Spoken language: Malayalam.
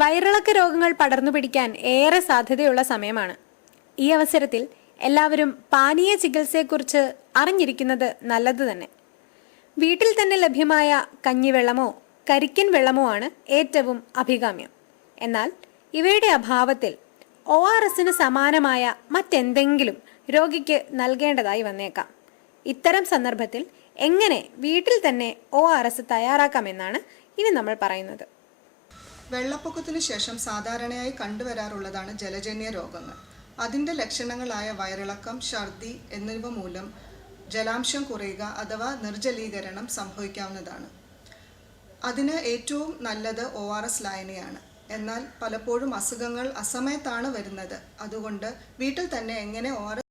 വയറിളക്ക രോഗങ്ങൾ പടർന്നു പിടിക്കാൻ ഏറെ സാധ്യതയുള്ള സമയമാണ്. ഈ അവസരത്തിൽ എല്ലാവരും പാനീയ ചികിത്സയെക്കുറിച്ച് അറിഞ്ഞിരിക്കുന്നത് നല്ലത് തന്നെ. വീട്ടിൽ തന്നെ ലഭ്യമായ കഞ്ഞിവെള്ളമോ കരിക്കൻ വെള്ളമോ ആണ് ഏറ്റവും അഭികാമ്യം. എന്നാൽ ഇവയുടെ അഭാവത്തിൽ ഒ ആർ എസിന് സമാനമായ മറ്റെന്തെങ്കിലും രോഗിക്ക് നൽകേണ്ടതായി വന്നേക്കാം. ഇത്തരം സന്ദർഭത്തിൽ എങ്ങനെ വീട്ടിൽ തന്നെ ഒ ആർ എസ് തയ്യാറാക്കാമെന്നാണ് ഇനി നമ്മൾ പറയുന്നത്. വെള്ളപ്പൊക്കത്തിനു ശേഷം സാധാരണയായി കണ്ടുവരാറുള്ളതാണ് ജലജന്യ രോഗങ്ങൾ. അതിന്റെ ലക്ഷണങ്ങളായ വയറിളക്കം ഛർദി എന്നിവ മൂലം ജലാംശം കുറയുക അഥവാ നിർജലീകരണം സംഭവിക്കാവുന്നതാണ്. അതിന് ഏറ്റവും നല്ലത് ഒ ആർ എസ് ലായനിയാണ്. എന്നാൽ പലപ്പോഴും അസുഖങ്ങൾ അസമയത്താണ് വരുന്നത്. അതുകൊണ്ട് വീട്ടിൽ തന്നെ എങ്ങനെ ഒ